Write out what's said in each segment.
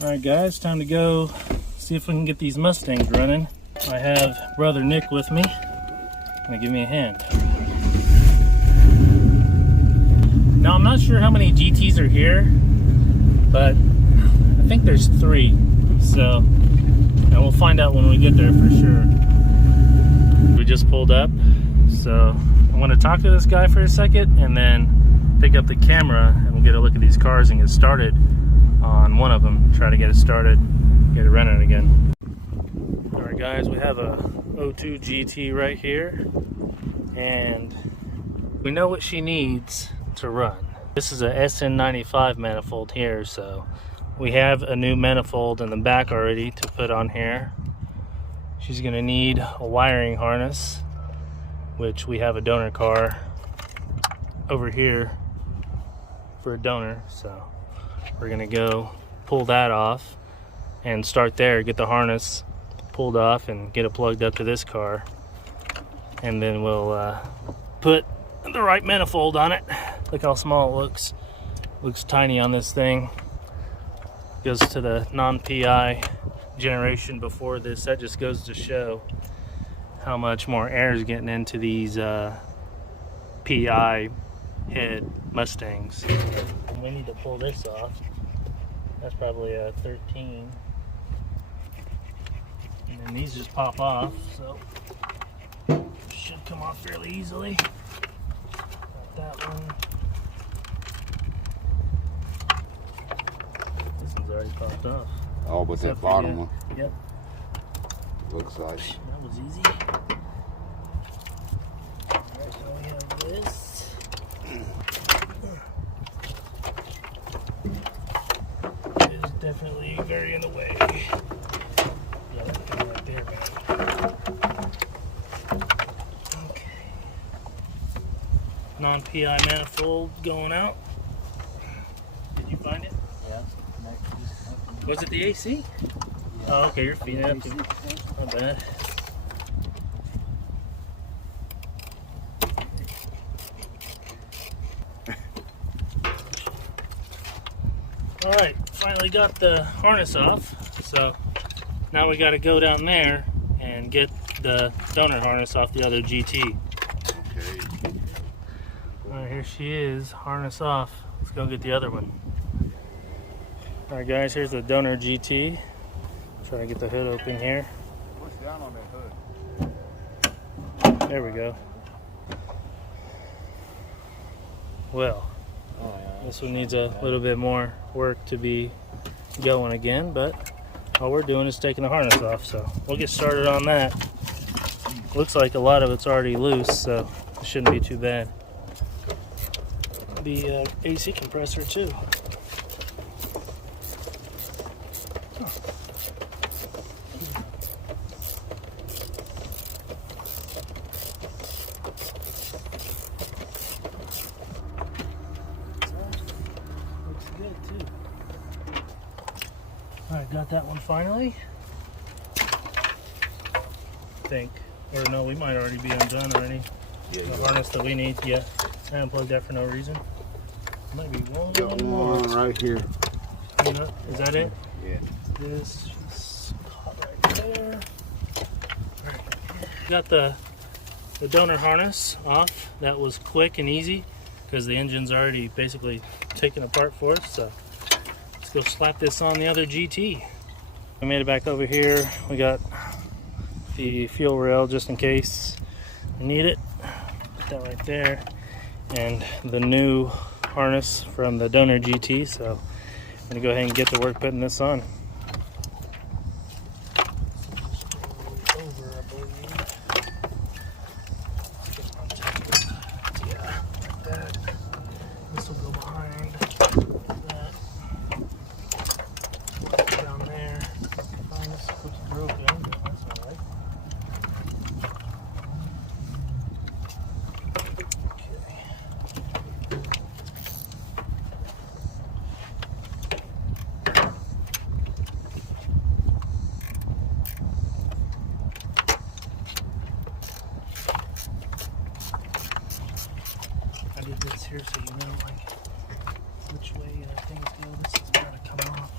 Alright guys, time to go see if we can get these Mustangs running. I have brother Nick with me. Gonna give me a hand. Now I'm not sure how many GTs are here, but I think there's 3. So, and we'll find out when we get there for sure. We just pulled up, so I'm gonna talk to this guy for a second and then pick up the camera and we'll get a look at these cars and get started on one of them, try to get it started, get it running again. Alright guys, we have a 02 GT right here, and we know what she needs to run. This is a SN95 manifold here, so we have a new manifold in the back already to put on here. She's gonna need a wiring harness, which we have a donor car over here for a donor, so we're gonna go pull that off and start there, get the harness pulled off and get it plugged up to this car, and then we'll put the right manifold on it. Look how small it looks tiny on this thing. Goes to the non-PI generation before this. That just goes to show how much more air is getting into these PI head Mustangs. We need to pull this off. That's probably a 13. And then these just pop off, so should come off fairly easily. Got that one. This one's already popped off. Oh, but that bottom one. Yep. Looks like. That was easy. Alright, so we have this. It is definitely very in the way. Yeah, that's good right there, man. Okay. Non-PI manifold going out. Did you find it? Yeah. Was it the AC? Yeah. Oh, okay, you're feeding it up to me. Not bad. Alright, finally got the harness off, so now we got to go down there and get the donor harness off the other GT. Okay. Alright, here she is, harness off. Let's go get the other one. Alright guys, here's the donor GT. Try to get the hood open here. Push down on that hood. There we go. Well, this one needs a little bit more work to be going again, but all we're doing is taking the harness off, so we'll get started on that. Looks like a lot of it's already loose, so it shouldn't be too bad. The AC compressor too. Alright, got that one finally. I think. Or no, we might already be undone already. Yeah, The harness that we need, yeah. I unplugged that for no reason. Might be one got more. one right here. Is that it? Yeah. This just caught right there. Alright. Got the donor harness off. That was quick and easy because the engine's already basically taken apart for us, so let's go slap this on the other GT. We made it back over here. We got the fuel rail just in case we need it. Put that right there. And the new harness from the donor GT. So I'm gonna go ahead and get to work putting this on. Yeah, like that. This will go behind that. Down there. Fine, this looks broken. That's alright. I did this here so you know like which way things go. This has got to come off.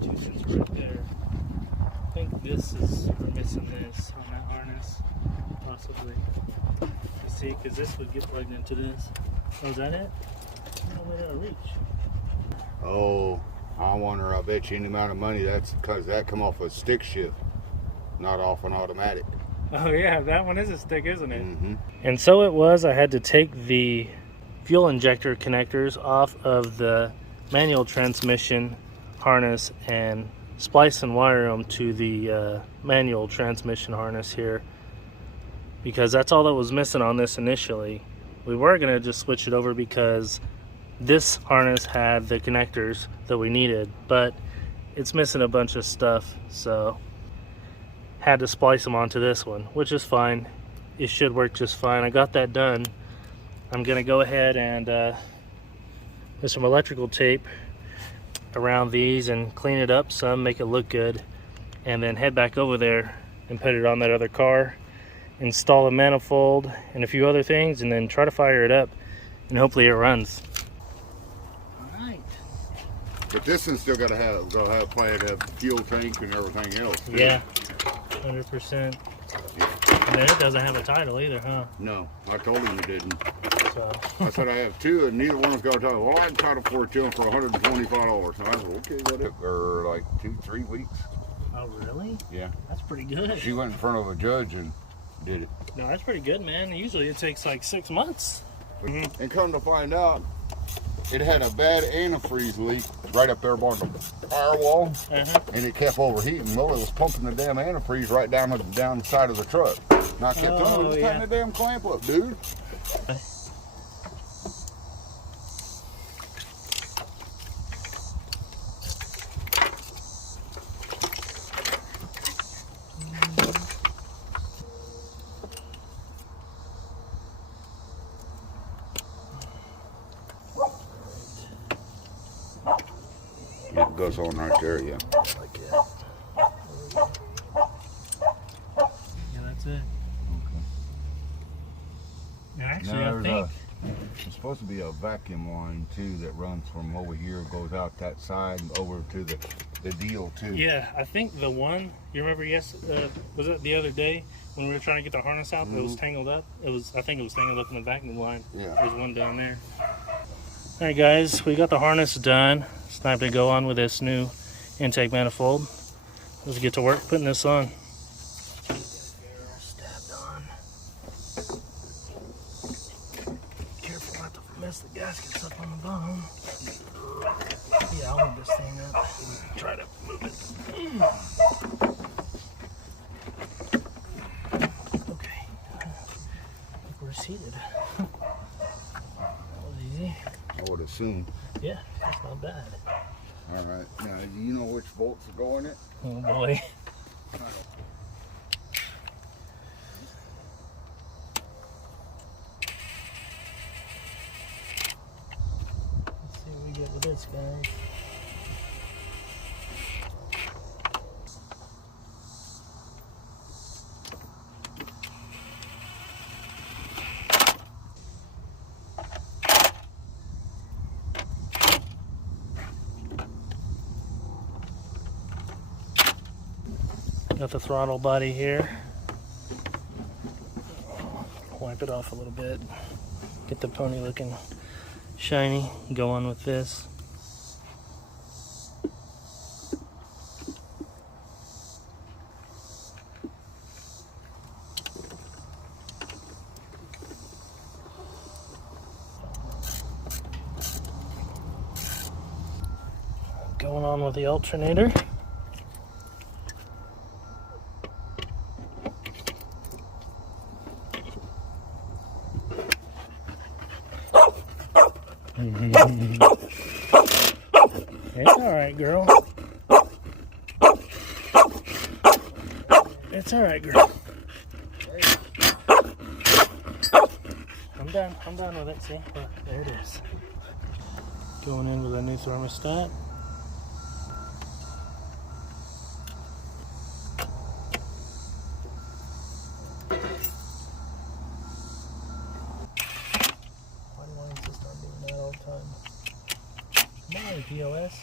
two since right there. I think this is, we're missing this on that harness, possibly. You see, because this would get plugged into this. Oh, is that it? I don't know where that'll reach. Oh, I wonder, I bet you any amount of money that's because that come off a stick shift, not off an automatic. Oh yeah, that one is a stick, isn't it? Mm-hmm. And so it was, I had to take the fuel injector connectors off of the manual transmission harness and splice and wire them to the manual transmission harness here, because that's all that was missing on this initially. We were going to just switch it over because this harness had the connectors that we needed, but it's missing a bunch of stuff, so had to splice them onto this one, which is fine. It should work just fine. I got that done. I'm gonna go ahead and put some electrical tape around these and clean it up some, make it look good, and then head back over there and put it on that other car, install a manifold and a few other things, and then try to fire it up, and hopefully it runs. All right. But this one's still got to have plenty of fuel tank and everything else. Too. Yeah, 100%. And then it doesn't have a title either, huh? No, I told him it didn't. So I said I have two, and neither one's got a title. Well, I can title for it to him for $125. And I said, okay, whatever. Or like 2-3 weeks. Oh, really? Yeah. That's pretty good. She went in front of a judge and did it. No, that's pretty good, man. Usually it takes like 6 months. And come to find out, it had a bad antifreeze leak right up there by the firewall, and it kept overheating. Well, it was pumping the damn antifreeze right down the side of the truck. And I kept telling her, just tighten the damn clamp up, dude. It goes on right there, yeah. Like that. Yeah, that's it. Okay. And actually, Now, I think there's supposed to be a vacuum line too that runs from over here, goes out that side and over to the deal too. yeah, I think the one you remember, was that the other day when we were trying to get the harness out? It was tangled up. I think it was tangled up in the vacuum line. Yeah. There's one down there. All right, guys, we got the harness done. It's time to go on with this new intake manifold. Let's get to work putting this on. Stabbed on. Careful not to mess the gaskets up on the bottom. Yeah, I'll move this thing up. Try to move it. Okay. We're seated. That was easy. I would assume. Yeah, that's not bad. All right. Now, do you know which bolts are going in it? Oh boy. Let's see what we get with this, guys. Got the throttle body here. Wipe it off a little bit. Get the pony looking shiny. Go on with this. Going on with the alternator. It's alright, girl. It's alright, girl. I'm done with it, see? Look, there it is. Going in with a new thermostat. Why do I insist on doing that all the time? Come on, POS.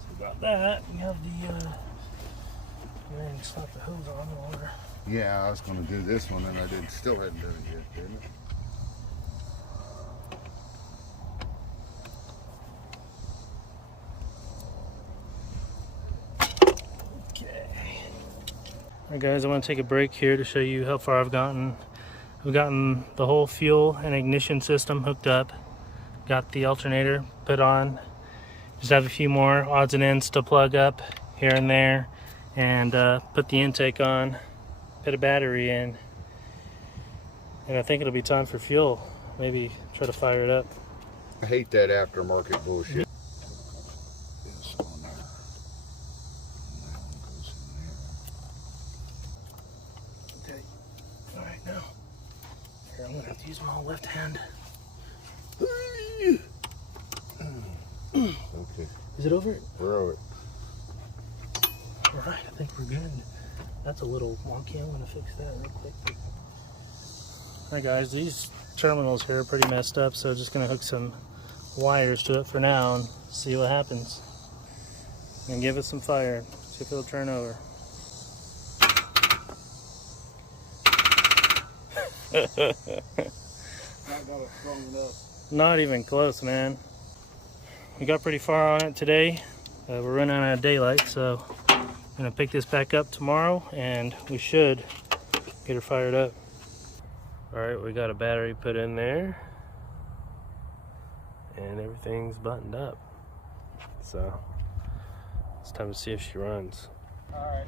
So we got that, you have the, you didn't slap the hose on the water. Yeah, I was going to do this one, and I still hadn't done it yet, didn't I? Alright guys, I want to take a break here to show you how far I've gotten. I've gotten the whole fuel and ignition system hooked up. Got the alternator put on. Just have a few more odds and ends to plug up here and there. And put the intake on. Put a battery in. And I think it'll be time for fuel. Maybe try to fire it up. I hate that aftermarket bullshit. I'm gonna have to use my left hand. Okay. Is it over? We're over it. Alright, I think we're good. That's a little wonky. I'm gonna fix that real quick. Alright guys, these terminals here are pretty messed up, so just gonna hook some wires to it for now and see what happens. And give it some fire. See if it'll turn over. Not even close, man. We got pretty far on it today. We're running out of daylight, so I'm gonna pick this back up tomorrow and we should get her fired up. Alright, we got a battery put in there and everything's buttoned up. So it's time to see if she runs. Alright.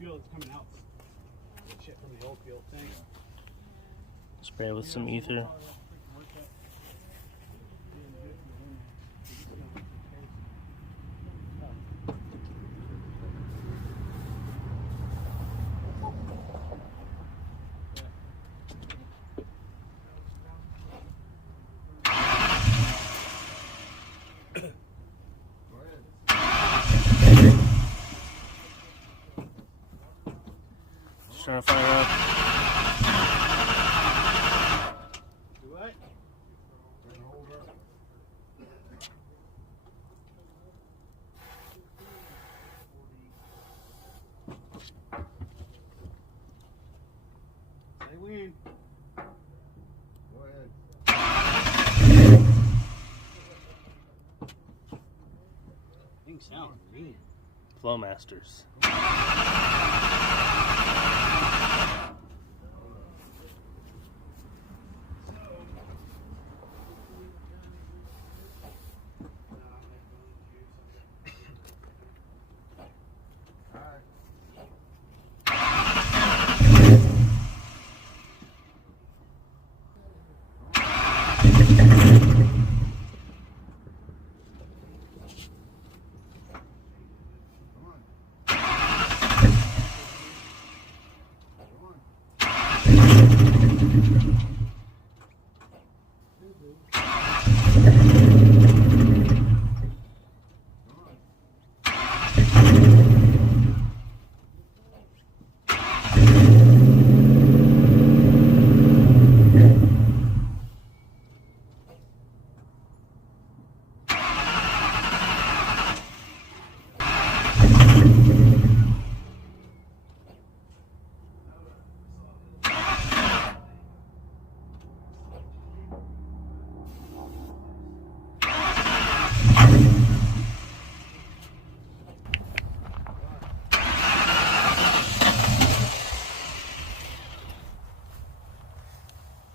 Fuel that's coming out. Shit from the old fuel tank. Spray it with some ether. Trying to fire up. Do what? Say when. Go ahead. Things sound mean. Flowmasters.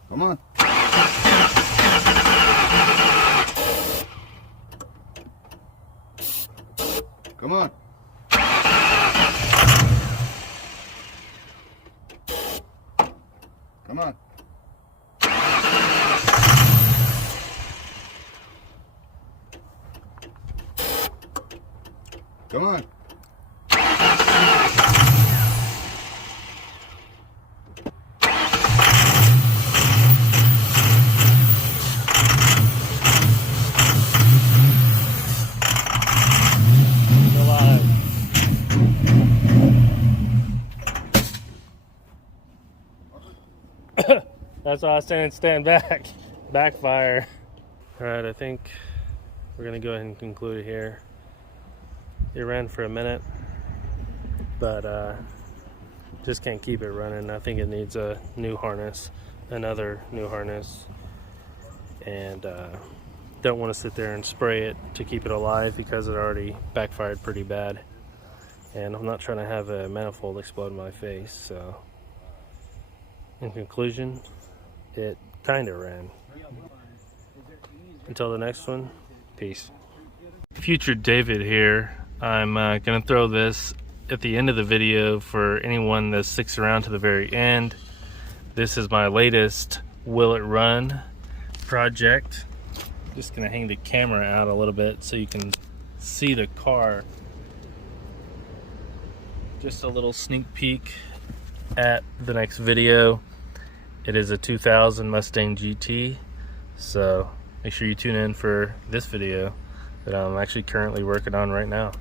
Come on. Come on. Come on. Come on. That's why I was saying stand back. Backfire. Alright, I think we're going to go ahead and conclude here. It ran for a minute, but just can't keep it running. I think it needs a new harness, another new harness, and don't want to sit there and spray it to keep it alive because it already backfired pretty bad. And I'm not trying to have a manifold explode in my face, so in conclusion, it kind of ran. Until the next one, peace. Future David here. I'm going to throw this at the end of the video for anyone that sticks around to the very end. This is my latest Will It Run project. Just going to hang the camera out a little bit so you can see the car. Just a little sneak peek at the next video. It is a 2000 Mustang GT, so make sure you tune in for this video that I'm actually currently working on right now.